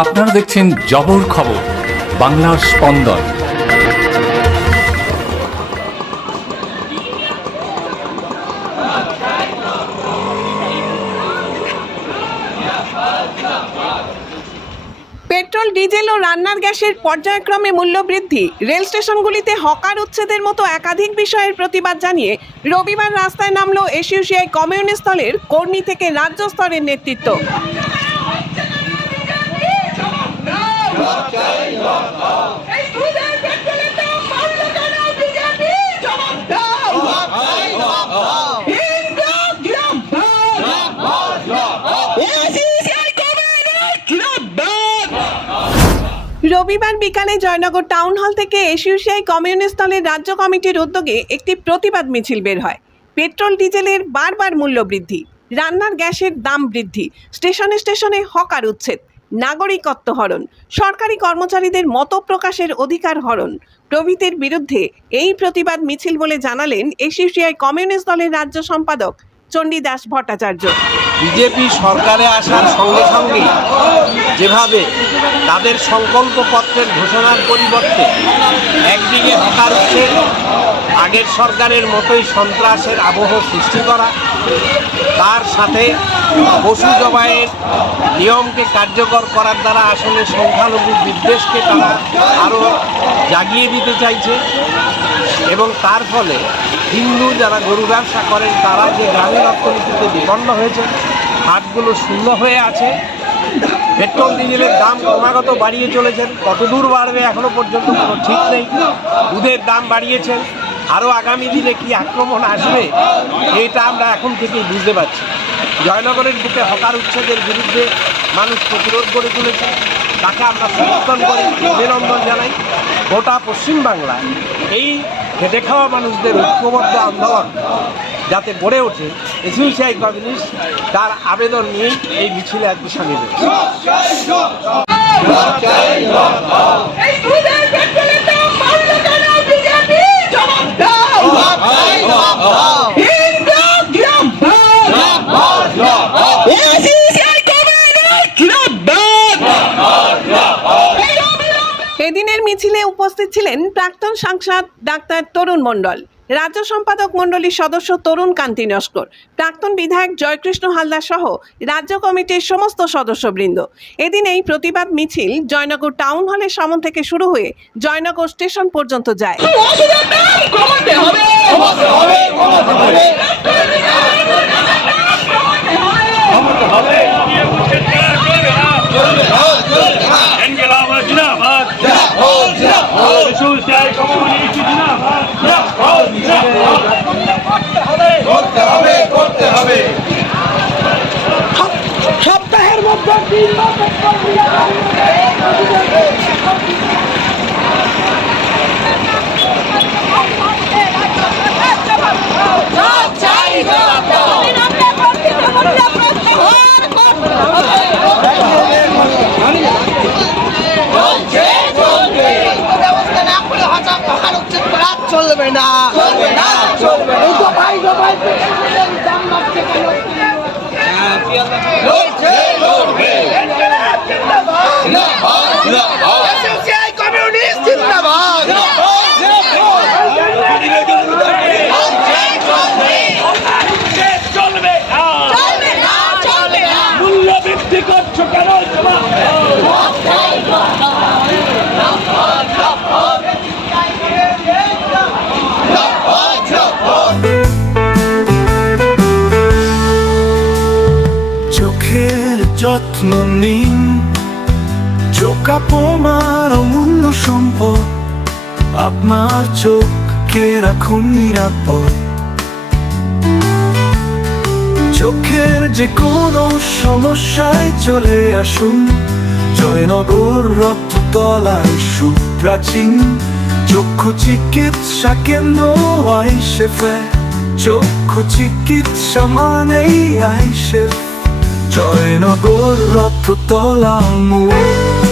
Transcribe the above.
আপনারা দেখছেন জবর খবর, বাংলার স্পন্দন। পেট্রোল, ডিজেল ও রান্নার গ্যাসের পর্যায়ক্রমে মূল্য বৃদ্ধি, রেল স্টেশনগুলিতে হকার উচ্ছেদের মতো একাধিক বিষয়ের প্রতিবাদ জানিয়ে রবিবার রাস্তায় নামল এসইউসিআই কমিউনিস্ট দলের কর্মী থেকে রাজ্য স্তরের নেতৃত্ব। রবিবার বিকালে জয়নগর টাউন হল থেকে এসইউসিআই কমিউনিস্ট দলের রাজ্য কমিটির উদ্যোগে একটি প্রতিবাদ মিছিল বের হয়। পেট্রোল ডিজেলের বারবার মূল্য বৃদ্ধি, রান্নার গ্যাসের দাম বৃদ্ধি, স্টেশনে স্টেশনে হকার উচ্ছেদ, নাগরিকত্ব হরণ, সরকারি কর্মচারীদের মত প্রকাশের অধিকার হরণ প্রভৃতির বিরুদ্ধে এই প্রতিবাদ মিছিল বলে জানালেন এসইউসিআই কমিউনিস্ট দলের রাজ্য সম্পাদক চণ্ডীদাস ভট্টাচার্য। বিজেপি সরকারে আসার সঙ্গে সঙ্গে যেভাবে তাদের সংকল্পপত্রের ঘোষণার পরিবর্তে একদিকে হকার উচ্ছেদ, আগের সরকারের মতোই সন্ত্রাসের আবহ সৃষ্টি করা, তার সাথে পশু জবাইয়ের নিয়মকে কার্যকর করার দ্বারা আসলে সংখ্যালঘু বিদ্বেষকে তারা আরও জাগিয়ে দিতে চাইছে এবং তার ফলে হিন্দু যারা গরু ব্যবসা করেন তারা যে গ্রামীণ অর্থনীতিতে বিপন্ন হয়েছে, হাটগুলো শূন্য হয়ে আছে, পেট্রোল ডিজেলের দাম ক্রমাগত বাড়িয়ে চলেছেন, কতদূর বাড়বে এখনো পর্যন্ত কোনো ঠিক নেই, দুধের দাম বাড়িয়েছেন, আরও আগামী দিনে কি আক্রমণ আসবে এটা আমরা এখন থেকেই বুঝতে পারছি। জয়নগরের বুকে হকার উচ্ছেদের বিরুদ্ধে মানুষ প্রতিরোধ গড়ে তুলেছে, তাকে আমরা সমর্থন করি, অভিনন্দন জানাই। গোটা পশ্চিমবাংলায় এই খেটে খাওয়া মানুষদের ঐক্যবদ্ধ আন্দোলন যাতে গড়ে ওঠে, এসইউসিআই কমিউনিস্ট তার আবেদন নিয়ে এই মিছিলে আজকে সামিল হয়েছে। এদিনের মিছিলে উপস্থিত ছিলেন প্রাক্তন সাংসদ ডাক্তার তরুণ মণ্ডল, রাজ্য সম্পাদক মণ্ডলীর সদস্য তরুণ কান্তি নস্কর, প্রাক্তন বিধায়ক জয়কৃষ্ণ হালদার সহ রাজ্য কমিটির সমস্ত সদস্যবৃন্দ। এদিন এই প্রতিবাদ মিছিল জয়নগর টাউন হলের সামনে থেকে শুরু হয়ে জয়নগর স্টেশন পর্যন্ত যায়। সপ্তাহের মধ্যে চলবে না, কমিউনিস্ট জিন্দাবাদ। মূল্য বৃদ্ধি করছো কেন? চোখের যত্ন নিন, চোখ আপনার অমূল্য সম্পদ, আপনার চোখকে রাখুন নিরাপদ। চোখের যে কোনো সমস্যায় চলে আসুন জয়নগর রক্ততলায় সুপ্রাচীন চক্ষু চিকিৎসা কেন্দ্র আইসেফে। চক্ষু চিকিৎসা মানেই আইসেফ, জয়নগর রক্ততলা মোড়।